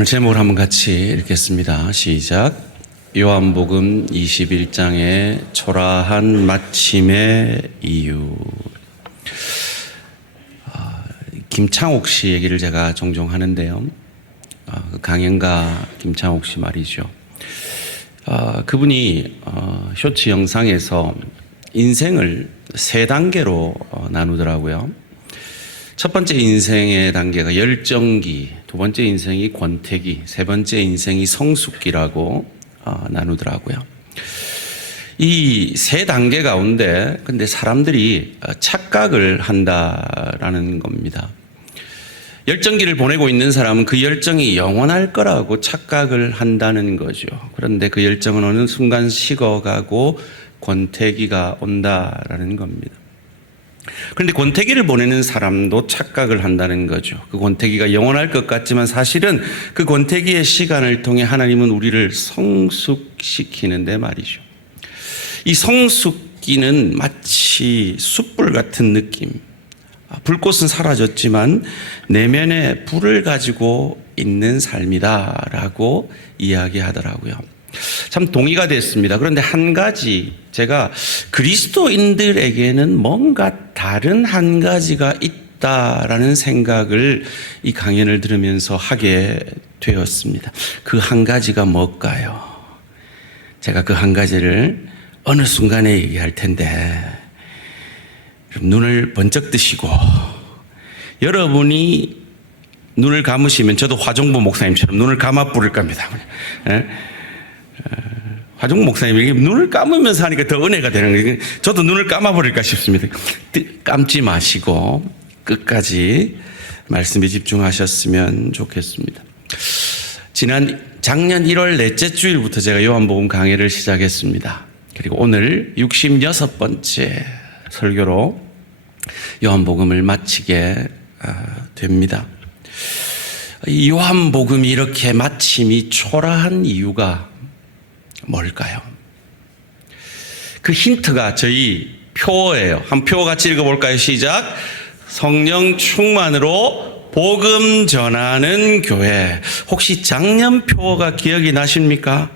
오늘 제목을 한번 같이 읽겠습니다. 시작. 요한복음 21장의 초라한 마침의 이유. 김창옥 씨 얘기를 제가 종종 하는데요. 강연가 김창옥 씨 말이죠. 그분이 쇼츠 영상에서 인생을 세 단계로 나누더라고요. 첫 번째 인생의 단계가 열정기, 두 번째 인생이 권태기, 세 번째 인생이 성숙기라고 나누더라고요. 이 세 단계 가운데 근데 사람들이 착각을 한다라는 겁니다. 열정기를 보내고 있는 사람은 그 열정이 영원할 거라고 착각을 한다는 거죠. 그런데 그 열정은 어느 순간 식어가고 권태기가 온다라는 겁니다. 그런데 권태기를 보내는 사람도 착각을 한다는 거죠. 그 권태기가 영원할 것 같지만 사실은 그 권태기의 시간을 통해 하나님은 우리를 성숙시키는데 말이죠. 이 성숙기는 마치 숯불 같은 느낌. 불꽃은 사라졌지만 내면에 불을 가지고 있는 삶이다라고 이야기하더라고요. 참 동의가 됐습니다. 그런데 한 가지 제가 그리스도인들에게는 뭔가 다른 한 가지가 있다라는 생각을 이 강연을 들으면서 하게 되었습니다. 그 한 가지가 뭘까요? 제가 그 한 가지를 어느 순간에 얘기할 텐데 눈을 번쩍 뜨시고 여러분이 눈을 감으시면 저도 화종보 목사님처럼 눈을 감아 부를 겁니다. 화종보 목사님이 눈을 감으면서 하니까 더 은혜가 되는 거예요. 저도 눈을 감아버릴까 싶습니다. 감지 마시고 끝까지 말씀에 집중하셨으면 좋겠습니다. 작년 1월 넷째 주일부터 제가 요한복음 강해를 시작했습니다. 그리고 오늘 66번째 설교로 요한복음을 마치게 됩니다. 이 요한복음이 이렇게 마침이 초라한 이유가 뭘까요? 그 힌트가 저희 표어예요. 한 표 같이 읽어볼까요? 시작. 성령 충만으로 복음 전하는 교회. 혹시 작년 표어가 기억이 나십니까?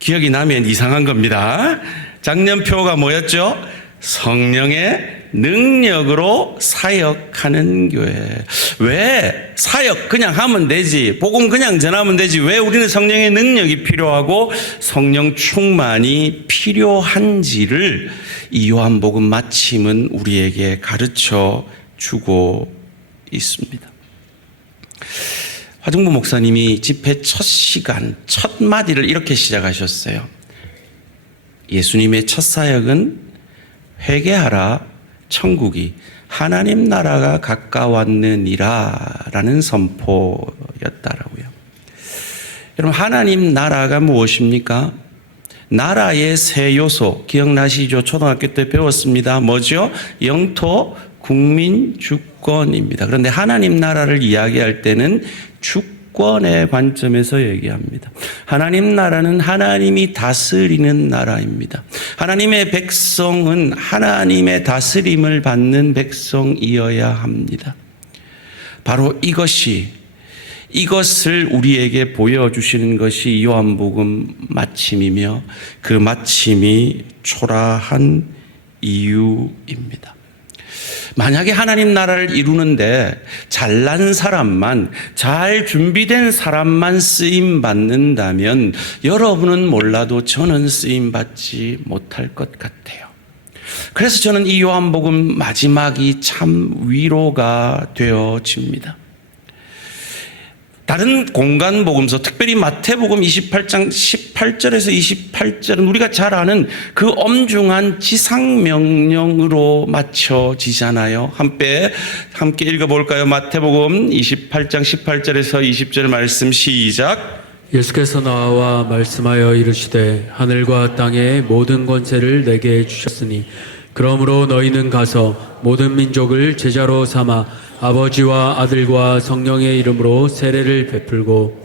기억이 나면 이상한 겁니다. 작년 표어가 뭐였죠? 성령의 능력으로 사역하는 교회. 왜 사역 그냥 하면 되지, 복음 그냥 전하면 되지, 왜 우리는 성령의 능력이 필요하고 성령 충만이 필요한지를 이 요한복음 마침은 우리에게 가르쳐 주고 있습니다. 화종보 목사님이 집회 첫 시간, 첫 마디를 이렇게 시작하셨어요. 예수님의 첫 사역은 회개하라, 천국이 하나님 나라가 가까웠느니라 라는 선포였다라고요. 여러분, 하나님 나라가 무엇입니까? 나라의 세 요소 기억나시죠? 초등학교 때 배웠습니다. 뭐죠? 영토, 국민, 주권입니다. 그런데 하나님 나라를 이야기할 때는 주권의 관점에서 얘기합니다. 하나님 나라는 하나님이 다스리는 나라입니다. 하나님의 백성은 하나님의 다스림을 받는 백성이어야 합니다. 바로 이것을 우리에게 보여주시는 것이 요한복음 마침이며 그 마침이 초라한 이유입니다. 만약에 하나님 나라를 이루는데 잘난 사람만, 잘 준비된 사람만 쓰임 받는다면 여러분은 몰라도 저는 쓰임 받지 못할 것 같아요. 그래서 저는 이 요한복음 마지막이 참 위로가 되어집니다. 다른 공간 복음서, 특별히 마태복음 28장 18절에서 28절은 우리가 잘 아는 그 엄중한 지상명령으로 맞춰지잖아요. 함께 읽어볼까요? 마태복음 28장 18절에서 20절 말씀 시작. 예수께서 나와 말씀하여 이르시되 하늘과 땅의 모든 권세를 내게 주셨으니 그러므로 너희는 가서 모든 민족을 제자로 삼아 아버지와 아들과 성령의 이름으로 세례를 베풀고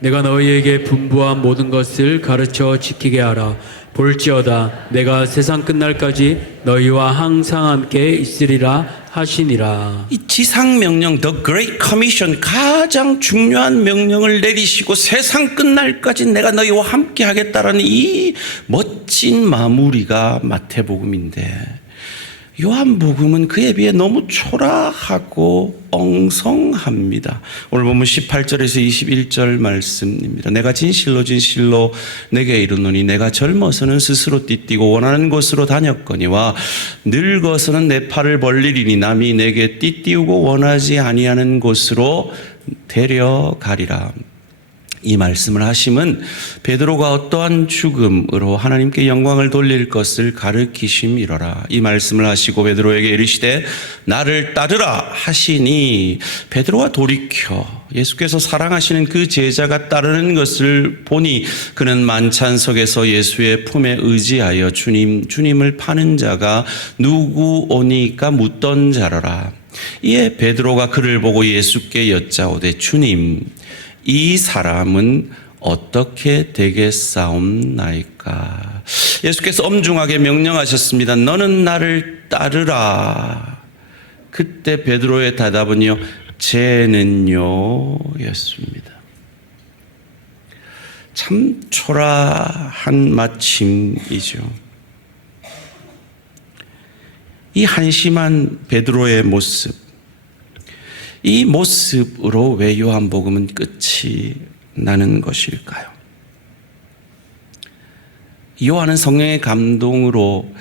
내가 너희에게 분부한 모든 것을 가르쳐 지키게 하라. 볼지어다 내가 세상 끝날까지 너희와 항상 함께 있으리라. 하시니라. 이 지상 명령, The Great Commission, 가장 중요한 명령을 내리시고 세상 끝날까지 내가 너희와 함께 하겠다라는 이 멋진 마무리가 마태복음인데, 요한복음은 그에 비해 너무 초라하고 엉성합니다. 오늘 보면 18절에서 21절 말씀입니다. 내가 진실로 진실로 내게 이르노니 내가 젊어서는 스스로 띠띠고 원하는 곳으로 다녔거니와 늙어서는 내 팔을 벌리리니 남이 내게 띠띠우고 원하지 아니하는 곳으로 데려가리라. 이 말씀을 하심은 베드로가 어떠한 죽음으로 하나님께 영광을 돌릴 것을 가르치심이로라. 이 말씀을 하시고 베드로에게 이르시되 나를 따르라 하시니 베드로가 돌이켜 예수께서 사랑하시는 그 제자가 따르는 것을 보니 그는 만찬석에서 예수의 품에 의지하여 주님을 파는 자가 누구오니까 묻던 자로라. 이에 베드로가 그를 보고 예수께 여짜오되 주님, 이 사람은 어떻게 되겠사옵나이까? 예수께서 엄중하게 명령하셨습니다. 너는 나를 따르라. 그때 베드로의 대답은요, 쟤는요 였습니다. 참 초라한 마침이죠. 이 한심한 베드로의 모습, 이 모습으로 왜 요한복음은 끝이 나는 것일까요? 요한은 성령의 감동으로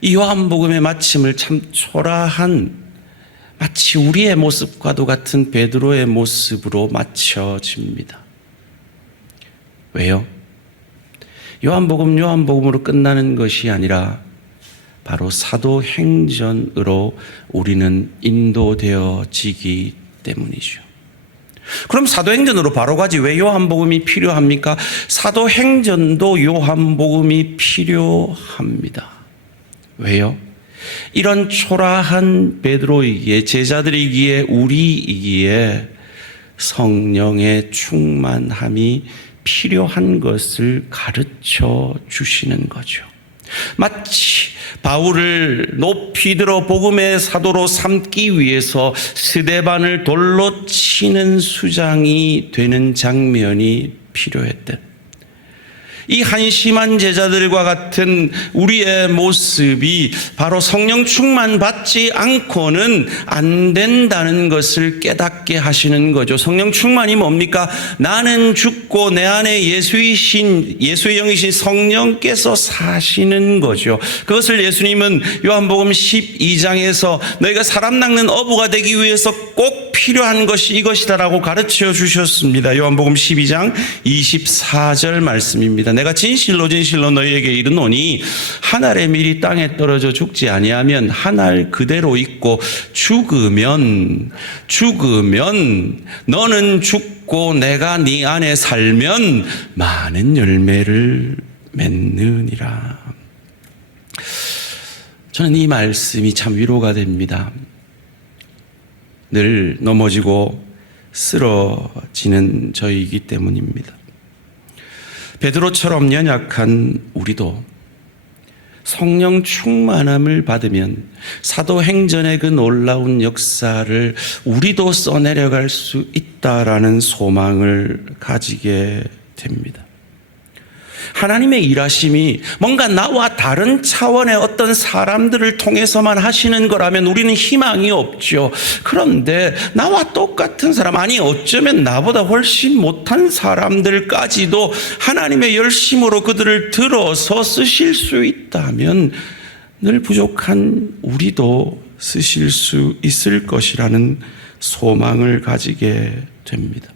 이 요한복음의 마침을 참 초라한, 마치 우리의 모습과도 같은 베드로의 모습으로 맞춰집니다. 왜요? 요한복음으로 끝나는 것이 아니라 바로 사도행전으로 우리는 인도되어지기 때문이죠. 그럼 사도행전으로 바로 가지 왜 요한복음이 필요합니까? 사도행전도 요한복음이 필요합니다. 왜요? 이런 초라한 베드로이기에, 제자들이기에, 우리이기에 성령의 충만함이 필요한 것을 가르쳐 주시는 거죠. 마치 바울을 높이 들어 복음의 사도로 삼기 위해서 스데반을 돌로 치는 수장이 되는 장면이 필요했던, 이 한심한 제자들과 같은 우리의 모습이 바로 성령 충만 받지 않고는 안 된다는 것을 깨닫게 하시는 거죠. 성령 충만이 뭡니까? 나는 죽고 내 안에 예수의 영이신 성령께서 사시는 거죠. 그것을 예수님은 요한복음 12장에서 너희가 사람 낚는 어부가 되기 위해서 꼭 필요한 것이 이것이다라고 가르쳐 주셨습니다. 요한복음 12장 24절 말씀입니다. 내가 진실로 진실로 너희에게 이르노니 한 알의 밀이 땅에 떨어져 죽지 아니하면 한 알 그대로 있고 죽으면 너는 죽고 내가 네 안에 살면 많은 열매를 맺느니라. 저는 이 말씀이 참 위로가 됩니다. 늘 넘어지고 쓰러지는 저희이기 때문입니다. 베드로처럼 연약한 우리도 성령 충만함을 받으면 사도행전의 그 놀라운 역사를 우리도 써내려갈 수 있다라는 소망을 가지게 됩니다. 하나님의 일하심이 뭔가 나와 다른 차원의 어떤 사람들을 통해서만 하시는 거라면 우리는 희망이 없죠. 그런데 나와 똑같은 사람, 아니 어쩌면 나보다 훨씬 못한 사람들까지도 하나님의 열심으로 그들을 들어서 쓰실 수 있다면 늘 부족한 우리도 쓰실 수 있을 것이라는 소망을 가지게 됩니다.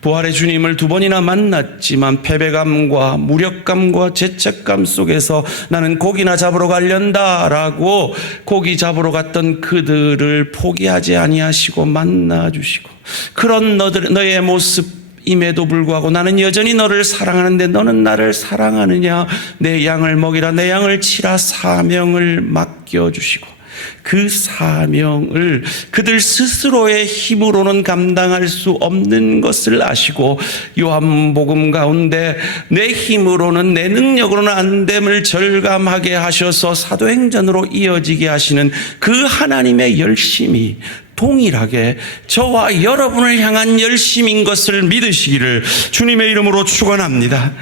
부활의 주님을 두 번이나 만났지만 패배감과 무력감과 죄책감 속에서 나는 고기나 잡으러 가련다라고 고기 잡으러 갔던 그들을 포기하지 아니하시고 만나주시고, 그런 너의 모습임에도 불구하고 나는 여전히 너를 사랑하는데 너는 나를 사랑하느냐, 내 양을 먹이라, 내 양을 치라 사명을 맡겨주시고 그 사명을 그들 스스로의 힘으로는 감당할 수 없는 것을 아시고 요한복음 가운데 내 힘으로는 내 능력으로는 안 됨을 절감하게 하셔서 사도행전으로 이어지게 하시는 그 하나님의 열심이 동일하게 저와 여러분을 향한 열심인 것을 믿으시기를 주님의 이름으로 축원합니다.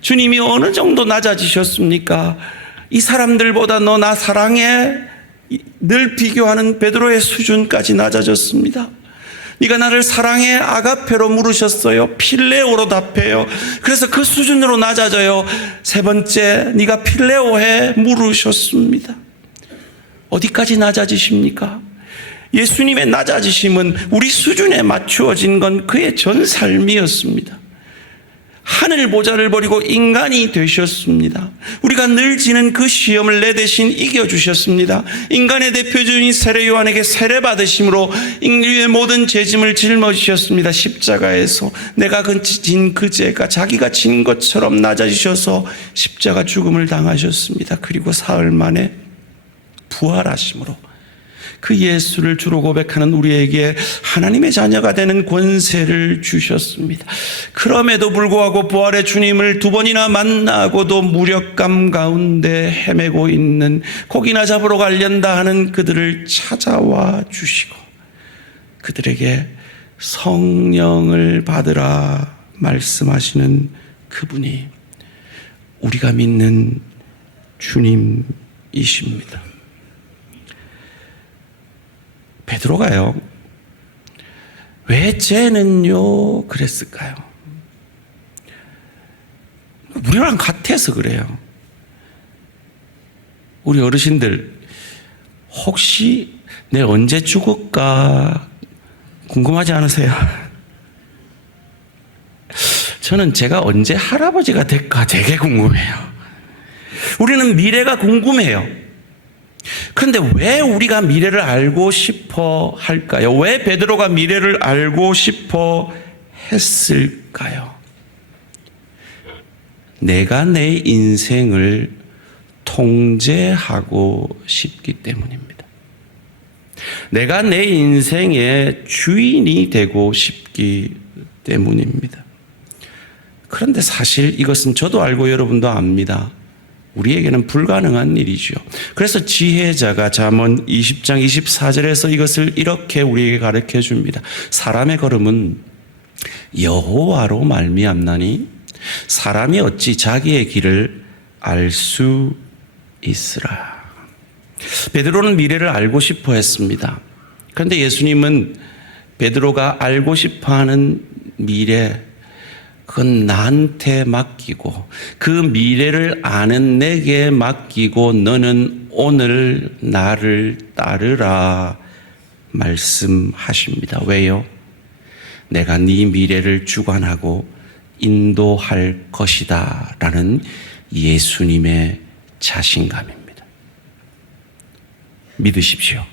주님이 어느 정도 낮아지셨습니까? 이 사람들보다 너 나 사랑해 늘 비교하는 베드로의 수준까지 낮아졌습니다. 네가 나를 사랑해 아가페로 물으셨어요. 필레오로 답해요. 그래서 그 수준으로 낮아져요. 세 번째, 네가 필레오해 물으셨습니다. 어디까지 낮아지십니까? 예수님의 낮아지심은 우리 수준에 맞추어진 건 그의 전 삶이었습니다. 하늘 보좌를 버리고 인간이 되셨습니다. 우리가 늘 지는 그 시험을 내 대신 이겨주셨습니다. 인간의 대표주인 세례 요한에게 세례 받으심으로 인류의 모든 죄짐을 짊어지셨습니다. 십자가에서 내가 진 그 죄가 자기가 진 것처럼 낮아지셔서 십자가 죽음을 당하셨습니다. 그리고 사흘 만에 부활하심으로 그 예수를 주로 고백하는 우리에게 하나님의 자녀가 되는 권세를 주셨습니다. 그럼에도 불구하고 부활의 주님을 두 번이나 만나고도 무력감 가운데 헤매고 있는 고기나 잡으러 가련다 하는 그들을 찾아와 주시고 그들에게 성령을 받으라 말씀하시는 그분이 우리가 믿는 주님이십니다. 베드로가요, 왜 쟤는요 그랬을까요? 우리랑 같아서 그래요. 우리 어르신들 혹시 내 언제 죽을까 궁금하지 않으세요? 저는 제가 언제 할아버지가 될까 되게 궁금해요. 우리는 미래가 궁금해요. 그런데 왜 우리가 미래를 알고 싶어 할까요? 왜 베드로가 미래를 알고 싶어 했을까요? 내가 내 인생을 통제하고 싶기 때문입니다. 내가 내 인생의 주인이 되고 싶기 때문입니다. 그런데 사실 이것은 저도 알고 여러분도 압니다. 우리에게는 불가능한 일이죠. 그래서 지혜자가 잠언 20장 24절에서 이것을 이렇게 우리에게 가르쳐 줍니다. 사람의 걸음은 여호와로 말미암나니 사람이 어찌 자기의 길을 알 수 있으라. 베드로는 미래를 알고 싶어 했습니다. 그런데 예수님은 베드로가 알고 싶어 하는 미래, 그건 나한테 맡기고 그 미래를 아는 내게 맡기고 너는 오늘 나를 따르라 말씀하십니다. 왜요? 내가 네 미래를 주관하고 인도할 것이다 라는 예수님의 자신감입니다. 믿으십시오.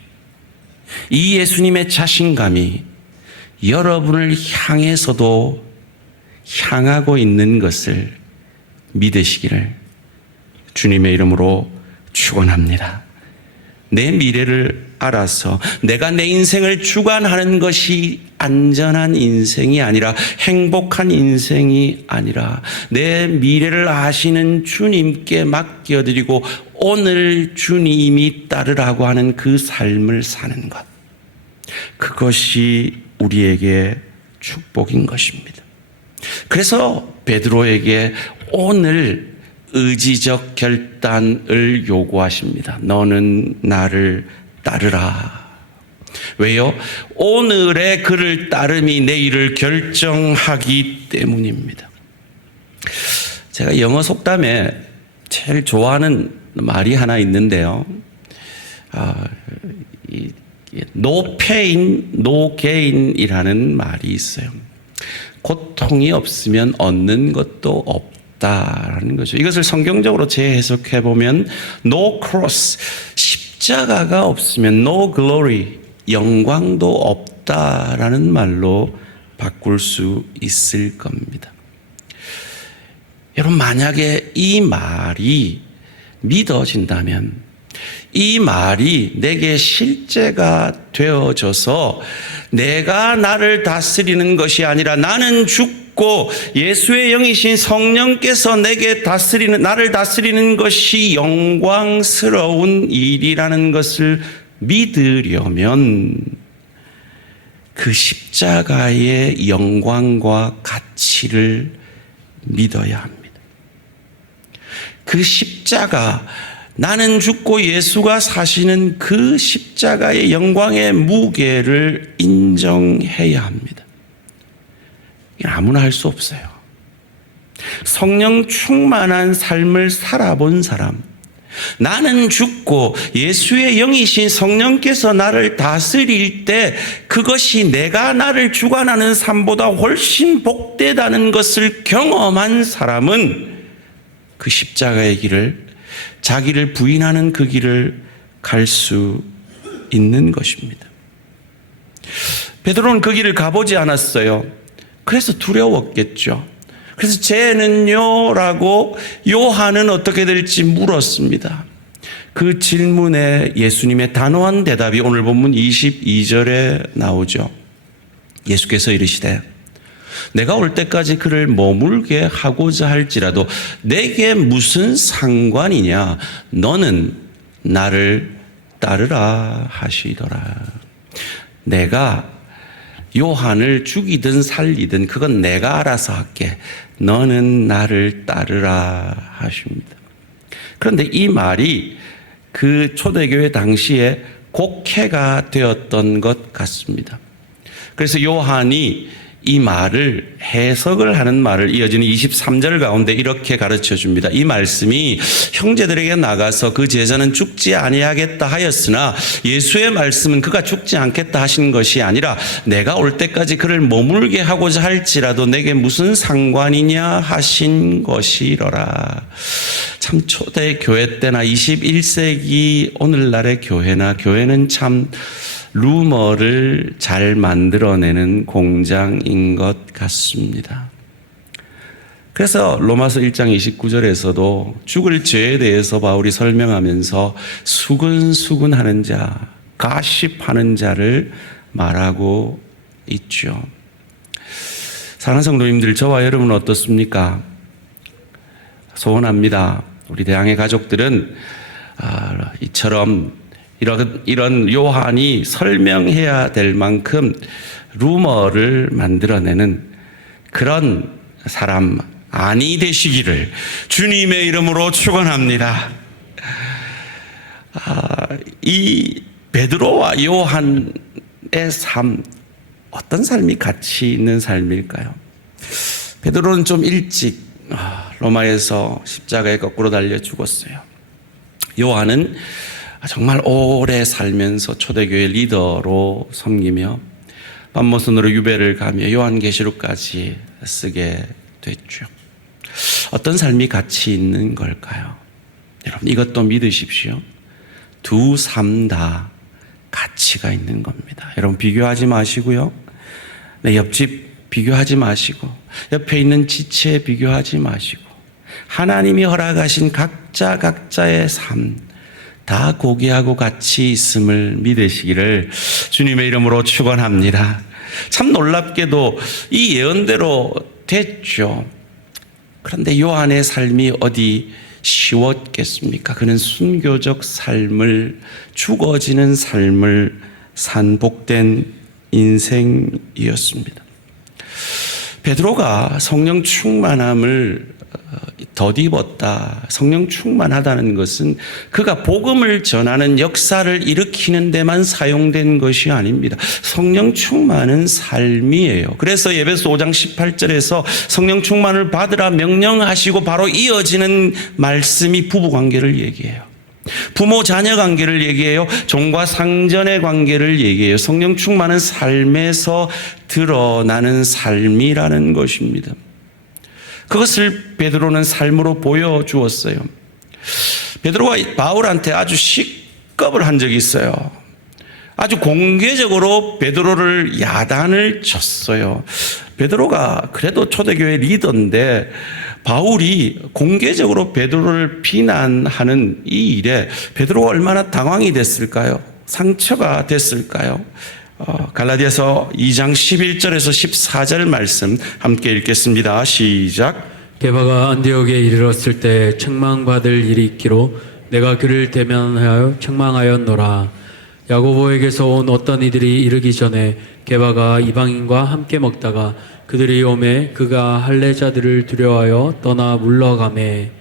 이 예수님의 자신감이 여러분을 향해서도 향하고 있는 것을 믿으시기를 주님의 이름으로 축원합니다. 내 미래를 알아서 내가 내 인생을 주관하는 것이 안전한 인생이 아니라 행복한 인생이 아니라 내 미래를 아시는 주님께 맡겨드리고 오늘 주님이 따르라고 하는 그 삶을 사는 것, 그것이 우리에게 축복인 것입니다. 그래서 베드로에게 오늘 의지적 결단을 요구하십니다. 너는 나를 따르라. 왜요? 오늘의 그를 따름이 내일을 결정하기 때문입니다. 제가 영어 속담에 제일 좋아하는 말이 하나 있는데요. No pain, no gain이라는 말이 있어요. 고통이 없으면 얻는 것도 없다라는 거죠. 이것을 성경적으로 재해석해 보면 no cross, 십자가가 없으면 no glory, 영광도 없다라는 말로 바꿀 수 있을 겁니다. 여러분, 만약에 이 말이 믿어진다면 이 말이 내게 실제가 되어져서 내가 나를 다스리는 것이 아니라 나는 죽고 예수의 영이신 성령께서 내게 나를 다스리는 것이 영광스러운 일이라는 것을 믿으려면 그 십자가의 영광과 가치를 믿어야 합니다. 그 십자가, 나는 죽고 예수가 사시는 그 십자가의 영광의 무게를 인정해야 합니다. 아무나 할 수 없어요. 성령 충만한 삶을 살아본 사람, 나는 죽고 예수의 영이신 성령께서 나를 다스릴 때 그것이 내가 나를 주관하는 삶보다 훨씬 복되다는 것을 경험한 사람은 그 십자가의 길을, 자기를 부인하는 그 길을 갈 수 있는 것입니다. 베드로는 그 길을 가보지 않았어요. 그래서 두려웠겠죠. 그래서 쟤는요? 라고 요한은 어떻게 될지 물었습니다. 그 질문에 예수님의 단호한 대답이 오늘 본문 22절에 나오죠. 예수께서 이르시되 내가 올 때까지 그를 머물게 하고자 할지라도 내게 무슨 상관이냐? 너는 나를 따르라 하시더라. 내가 요한을 죽이든 살리든 그건 내가 알아서 할게. 너는 나를 따르라 하십니다. 그런데 이 말이 그 초대교회 당시에 곡해가 되었던 것 같습니다. 그래서 요한이 이 말을 해석을 하는 말을 이어지는 23절 가운데 이렇게 가르쳐 줍니다. 이 말씀이 형제들에게 나가서 그 제자는 죽지 아니하겠다 하였으나 예수의 말씀은 그가 죽지 않겠다 하신 것이 아니라 내가 올 때까지 그를 머물게 하고자 할지라도 내게 무슨 상관이냐 하신 것이로라. 참 초대 교회 때나 21세기 오늘날의 교회는 참 루머를 잘 만들어내는 공장인 것 같습니다. 그래서 로마서 1장 29절에서도 죽을 죄에 대해서 바울이 설명하면서 수근수근하는 자, 가십하는 자를 말하고 있죠. 사랑하는 성도님들, 저와 여러분은 어떻습니까? 소원합니다. 우리 대항해 가족들은 이처럼 이런 요한이 설명해야 될 만큼 루머를 만들어내는 그런 사람 아니 되시기를 주님의 이름으로 축원합니다. 이 베드로와 요한의 삶, 어떤 삶이 가치 있는 삶일까요? 베드로는 좀 일찍 로마에서 십자가에 거꾸로 달려 죽었어요. 요한은 정말 오래 살면서 초대교회 리더로 섬기며 밤모선으로 유배를 가며 요한계시록까지 쓰게 됐죠. 어떤 삶이 가치 있는 걸까요? 여러분, 이것도 믿으십시오. 두 삶 다 가치가 있는 겁니다. 여러분, 비교하지 마시고요. 내 옆집 비교하지 마시고 옆에 있는 지체 비교하지 마시고 하나님이 허락하신 각자의 삶 다 고귀하고 가치 있음을 믿으시기를 주님의 이름으로 축원합니다. 참 놀랍게도 이 예언대로 됐죠. 그런데 요한의 삶이 어디 쉬웠겠습니까? 그는 순교적 삶을, 죽어지는 삶을 산 복된 인생이었습니다. 베드로가 성령 충만함을 덧입었다. 성령 충만하다는 것은 그가 복음을 전하는 역사를 일으키는 데만 사용된 것이 아닙니다. 성령 충만은 삶이에요. 그래서 에베소 5장 18절에서 성령 충만을 받으라 명령하시고 바로 이어지는 말씀이 부부관계를 얘기해요. 부모 자녀 관계를 얘기해요. 종과 상전의 관계를 얘기해요. 성령 충만은 삶에서 드러나는 삶이라는 것입니다. 그것을 베드로는 삶으로 보여주었어요. 베드로가 바울한테 아주 시겁을 한 적이 있어요. 아주 공개적으로 베드로를 야단을 쳤어요. 베드로가 그래도 초대교회 리더인데 바울이 공개적으로 베드로를 비난하는 이 일에 베드로가 얼마나 당황이 됐을까요? 상처가 됐을까요? 갈라디아서 2장 11절에서 14절 말씀 함께 읽겠습니다. 시작. 게바가 안디옥에 이르렀을 때 책망받을 일이 있기로 내가 그를 대면하여 책망하였노라. 야고보에게서 온 어떤 이들이 이르기 전에 게바가 이방인과 함께 먹다가 그들이 오매 그가 할례자들을 두려워하여 떠나 물러가매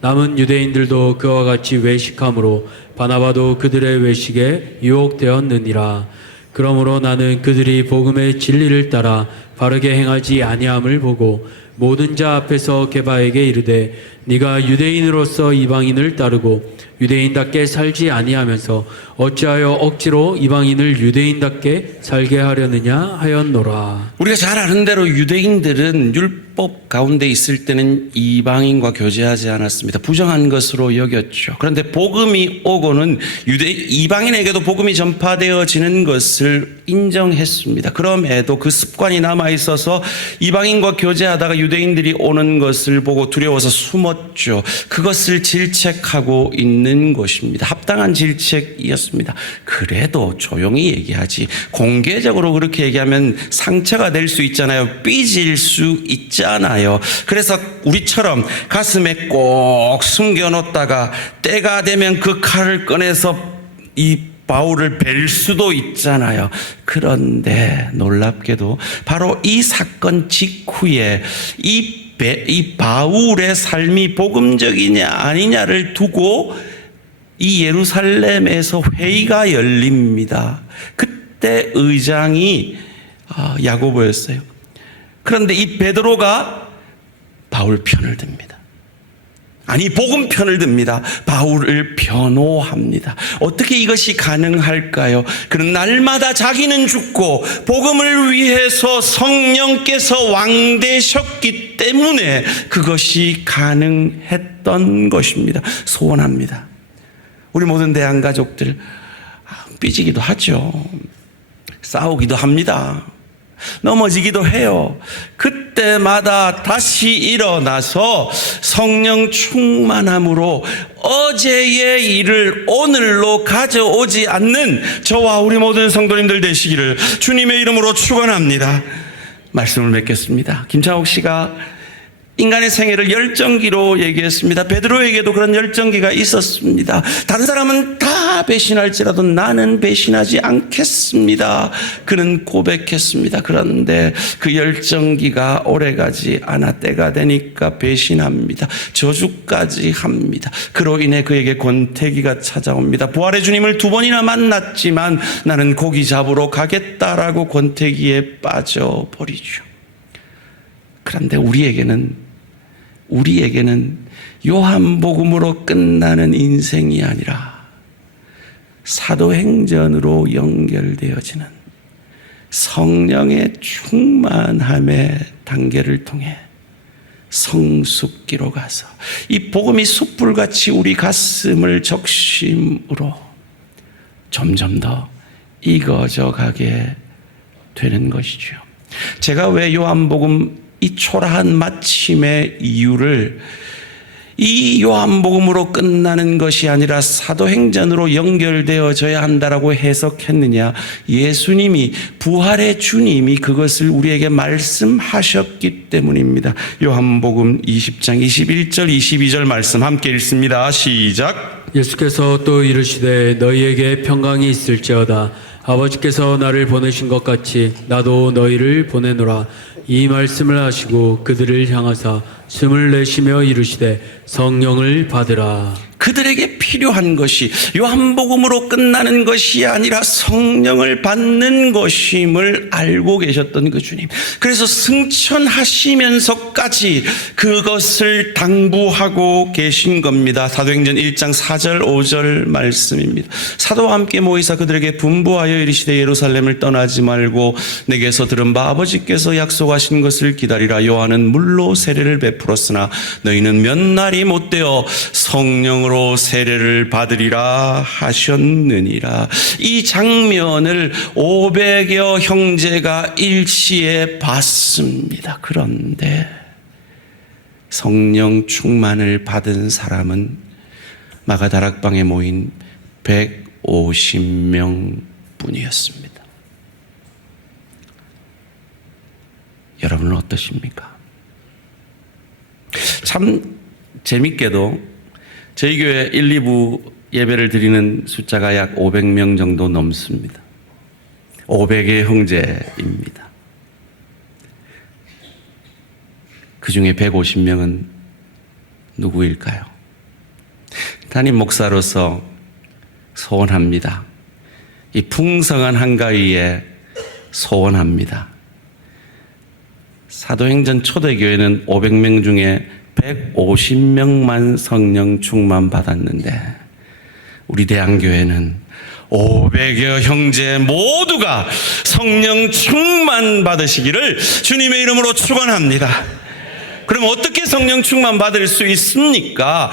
남은 유대인들도 그와 같이 외식함으로 바나바도 그들의 외식에 유혹되었느니라. 그러므로 나는 그들이 복음의 진리를 따라 바르게 행하지 아니함을 보고 모든 자 앞에서 게바에게 이르되 네가 유대인으로서 이방인을 따르고 유대인답게 살지 아니하면서 어찌하여 억지로 이방인을 유대인답게 살게 하려느냐 하였노라. 우리가 잘 아는 대로 유대인들은 율법 가운데 있을 때는 이방인과 교제하지 않았습니다. 부정한 것으로 여겼죠. 그런데 복음이 오고는 이방인에게도 복음이 전파되어지는 것을 인정했습니다. 그럼에도 그 습관이 남아 있어서 이방인과 교제하다가 유대인들이 오는 것을 보고 두려워서 숨었죠. 그것을 질책하고 있는 것입니다. 합당한 질책이었습니다. 그래도 조용히 얘기하지 공개적으로 그렇게 얘기하면 상처가 될 수 있잖아요. 삐질 수 있잖아요. 그래서 우리처럼 가슴에 꼭 숨겨놓다가 때가 되면 그 칼을 꺼내서 이 바울을 벨 수도 있잖아요. 그런데 놀랍게도 바로 이 사건 직후에 이 바울의 삶이 복음적이냐 아니냐를 두고 이 예루살렘에서 회의가 열립니다. 그때 의장이 야고보였어요. 그런데 이 베드로가 바울 편을 듭니다. 아니 복음 편을 듭니다. 바울을 변호합니다. 어떻게 이것이 가능할까요? 그는 날마다 자기는 죽고 복음을 위해서 성령께서 왕되셨기 때문에 그것이 가능했던 것입니다. 소원합니다. 우리 모든 대한 가족들 삐지기도 하죠. 싸우기도 합니다. 넘어지기도 해요. 그때마다 다시 일어나서 성령 충만함으로 어제의 일을 오늘로 가져오지 않는 저와 우리 모든 성도님들 되시기를 주님의 이름으로 축원합니다. 말씀을 맺겠습니다. 김창옥 씨가 인간의 생애를 열정기로 얘기했습니다. 베드로에게도 그런 열정기가 있었습니다. 다른 사람은 다 배신할지라도 나는 배신하지 않겠습니다. 그는 고백했습니다. 그런데 그 열정기가 오래가지 않아 때가 되니까 배신합니다. 저주까지 합니다. 그로 인해 그에게 권태기가 찾아옵니다. 부활의 주님을 2번이나 만났지만 나는 고기 잡으러 가겠다라고 권태기에 빠져버리죠. 그런데 우리에게는 요한복음으로 끝나는 인생이 아니라 사도행전으로 연결되어지는 성령의 충만함의 단계를 통해 성숙기로 가서 이 복음이 숯불같이 우리 가슴을 적심으로 점점 더 익어져 가게 되는 것이죠. 제가 왜 요한복음 이 초라한 마침의 이유를 이 요한복음으로 끝나는 것이 아니라 사도행전으로 연결되어져야 한다라고 해석했느냐? 예수님이 부활의 주님이 그것을 우리에게 말씀하셨기 때문입니다. 요한복음 20장 21절 22절 말씀 함께 읽습니다. 시작. 예수께서 또 이르시되 너희에게 평강이 있을지어다. 아버지께서 나를 보내신 것 같이 나도 너희를 보내노라. 이 말씀을 하시고 그들을 향하사 숨을 내쉬며 이르시되 성령을 받으라. 그들에게 필요한 것이 요한복음으로 끝나는 것이 아니라 성령을 받는 것임을 알고 계셨던 그 주님. 그래서 승천하시면서까지 그것을 당부하고 계신 겁니다. 사도행전 1장 4절 5절 말씀입니다. 사도와 함께 모이사 그들에게 분부하여 이르시되 예루살렘을 떠나지 말고 내게서 들은 바 아버지께서 약속하신 것을 기다리라. 요한은 물로 세례를 베풀었으나 너희는 몇 날이 못되어 성령으로 세례를 받으리라 하셨느니라. 이 장면을 500여 형제가 일시에 봤습니다. 그런데 성령 충만을 받은 사람은 마가다락방에 모인 150명 뿐이었습니다. 여러분은 어떠십니까? 참 재밌게도 저희 교회 1, 2부 예배를 드리는 숫자가 약 500명 정도 넘습니다. 500의 형제입니다. 그 중에 150명은 누구일까요? 담임 목사로서 소원합니다. 이 풍성한 한가위에 소원합니다. 사도행전 초대교회는 500명 중에 150명만 성령 충만 받았는데 우리 대한교회는 500여 형제 모두가 성령 충만 받으시기를 주님의 이름으로 축원합니다. 그럼 어떻게 성령 충만 받을 수 있습니까?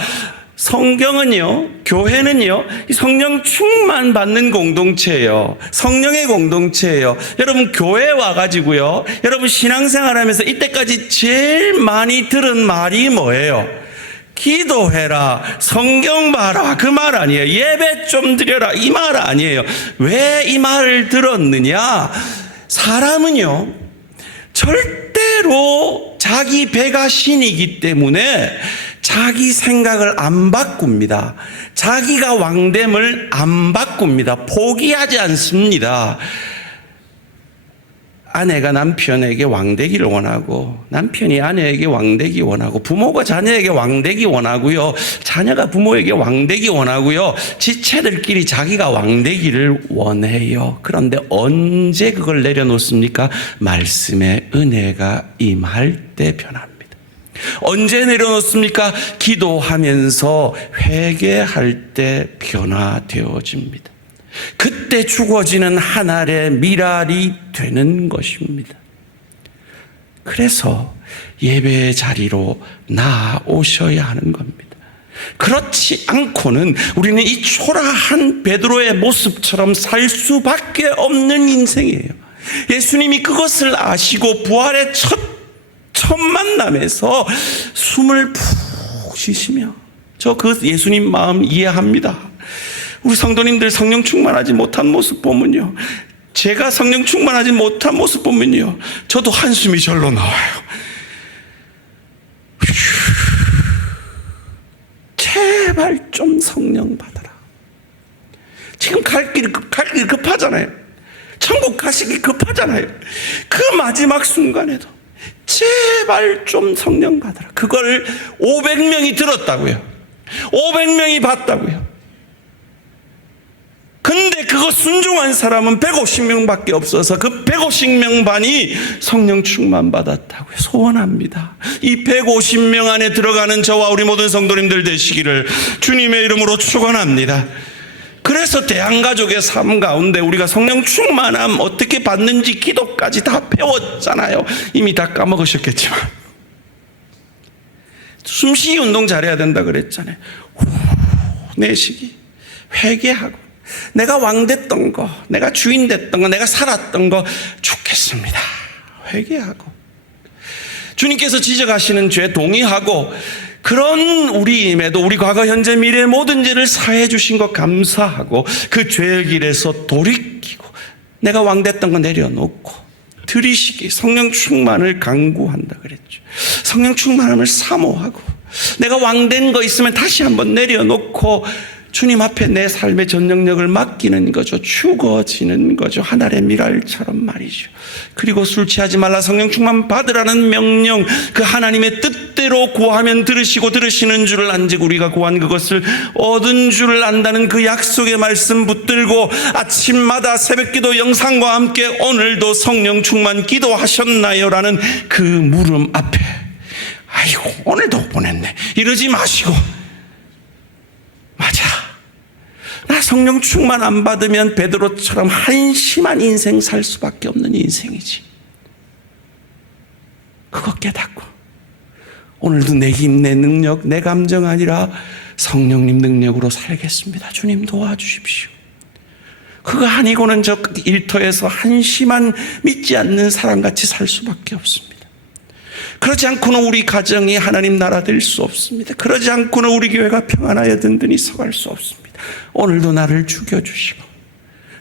성경은요, 교회는요, 성령 충만 받는 공동체예요. 성령의 공동체예요. 여러분 교회 와가지고요, 여러분 신앙생활하면서 이때까지 제일 많이 들은 말이 뭐예요? 기도해라, 성경 봐라, 그 말 아니에요. 예배 좀 드려라, 이 말 아니에요. 왜 이 말을 들었느냐? 사람은요, 절대로 자기 배가 신이기 때문에 자기 생각을 안 바꿉니다. 자기가 왕됨을 안 바꿉니다. 포기하지 않습니다. 아내가 남편에게 왕되기를 원하고, 남편이 아내에게 왕되기 원하고, 부모가 자녀에게 왕되기 원하고요, 자녀가 부모에게 왕되기 원하고요, 지체들끼리 자기가 왕되기를 원해요. 그런데 언제 그걸 내려놓습니까? 말씀의 은혜가 임할 때 변합니다. 언제 내려놓습니까? 기도하면서 회개할 때 변화되어집니다. 그때 죽어지는 한 알의 밀알이 되는 것입니다. 그래서 예배의 자리로 나아오셔야 하는 겁니다. 그렇지 않고는 우리는 이 초라한 베드로의 모습처럼 살 수밖에 없는 인생이에요. 예수님이 그것을 아시고 부활의 첫 만남에서 숨을 푹 쉬시며, 저 그 예수님 마음 이해합니다. 우리 성도님들 성령 충만하지 못한 모습 보면요, 제가 성령 충만하지 못한 모습 보면요, 저도 한숨이 절로 나와요. 제발 좀 성령 받아라. 지금 갈 길 급하잖아요. 천국 가시기 급하잖아요. 그 마지막 순간에도 제발 좀 성령 받아라. 그걸 500명이 들었다고요. 500명이 봤다고요. 근데 그거 순종한 사람은 150명밖에 없어서 그 150명 반이 성령 충만 받았다고요. 소원합니다. 이 150명 안에 들어가는 저와 우리 모든 성도님들 되시기를 주님의 이름으로 축원합니다. 그래서 대한가족의 삶 가운데 우리가 성령 충만함 어떻게 받는지 기도까지 다 배웠잖아요. 이미 다 까먹으셨겠지만 숨쉬기 운동 잘해야 된다 그랬잖아요. 내쉬기, 회개하고, 내가 왕 됐던 거, 내가 주인 됐던 거, 내가 살았던 거 죽겠습니다. 회개하고, 주님께서 지적하시는 죄 동의하고, 그런 우리임에도 우리 과거 현재 미래의 모든 죄를 사해 주신 것 감사하고, 그 죄의 길에서 돌이키고, 내가 왕 됐던 거 내려놓고 들이시기, 성령 충만을 강구한다 그랬죠. 성령 충만함을 사모하고, 내가 왕 된 거 있으면 다시 한번 내려놓고 주님 앞에 내 삶의 전 영역을 맡기는 거죠. 죽어지는 거죠. 하늘의 미랄처럼 말이죠. 그리고 술 취하지 말라, 성령 충만 받으라는 명령, 그 하나님의 뜻대로 구하면 들으시고 들으시는 줄을 안즉 우리가 구한 그것을 얻은 줄을 안다는 그 약속의 말씀 붙들고 아침마다 새벽기도 영상과 함께 오늘도 성령 충만 기도하셨나요? 라는 그 물음 앞에 아이고 오늘도 보냈네 이러지 마시고, 맞아, 나 성령 충만 안 받으면 베드로처럼 한심한 인생 살 수밖에 없는 인생이지. 그거 깨닫고 오늘도 내 힘, 내 능력, 내 감정 아니라 성령님 능력으로 살겠습니다. 주님 도와주십시오. 그거 아니고는 저 일터에서 한심한 믿지 않는 사람같이 살 수밖에 없습니다. 그러지 않고는 우리 가정이 하나님 나라 될 수 없습니다. 그러지 않고는 우리 교회가 평안하여 든든히 서갈 수 없습니다. 오늘도 나를 죽여주시고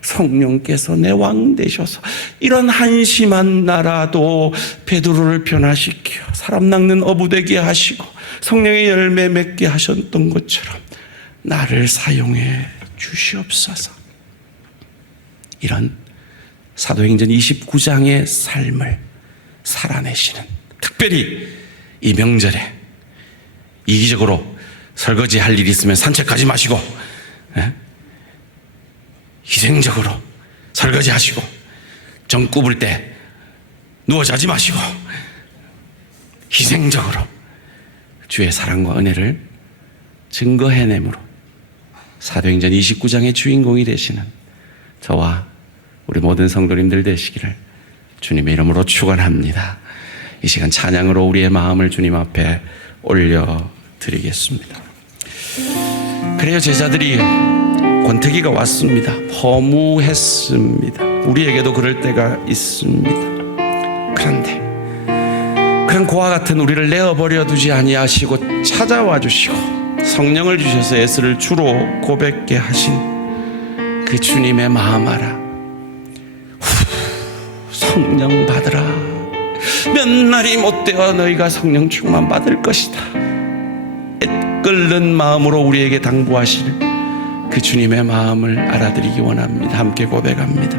성령께서 내 왕 되셔서 이런 한심한 나라도 베드로를 변화시켜 사람 낚는 어부되게 하시고 성령의 열매 맺게 하셨던 것처럼 나를 사용해 주시옵소서. 이런 사도행전 29장의 삶을 살아내시는, 특별히 이 명절에 이기적으로 설거지할 일이 있으면 산책하지 마시고 희생적으로 설거지하시고 정 굽을 때 누워 자지 마시고 희생적으로 주의 사랑과 은혜를 증거해내므로 사도행전 29장의 주인공이 되시는 저와 우리 모든 성도님들 되시기를 주님의 이름으로 축원합니다. 이 시간 찬양으로 우리의 마음을 주님 앞에 올려드리겠습니다. 그래요, 제자들이 권태기가 왔습니다. 허무했습니다. 우리에게도 그럴 때가 있습니다. 그런데 그런 고와 같은 우리를 내어버려 두지 아니하시고 찾아와 주시고 성령을 주셔서 예수를 주로 고백게 하신 그 주님의 마음 알아. 성령 받으라. 몇 날이 못되어 너희가 성령 충만 받을 것이다. 끓는 마음으로 우리에게 당부하시는 그 주님의 마음을 알아들이기 원합니다. 함께 고백합니다.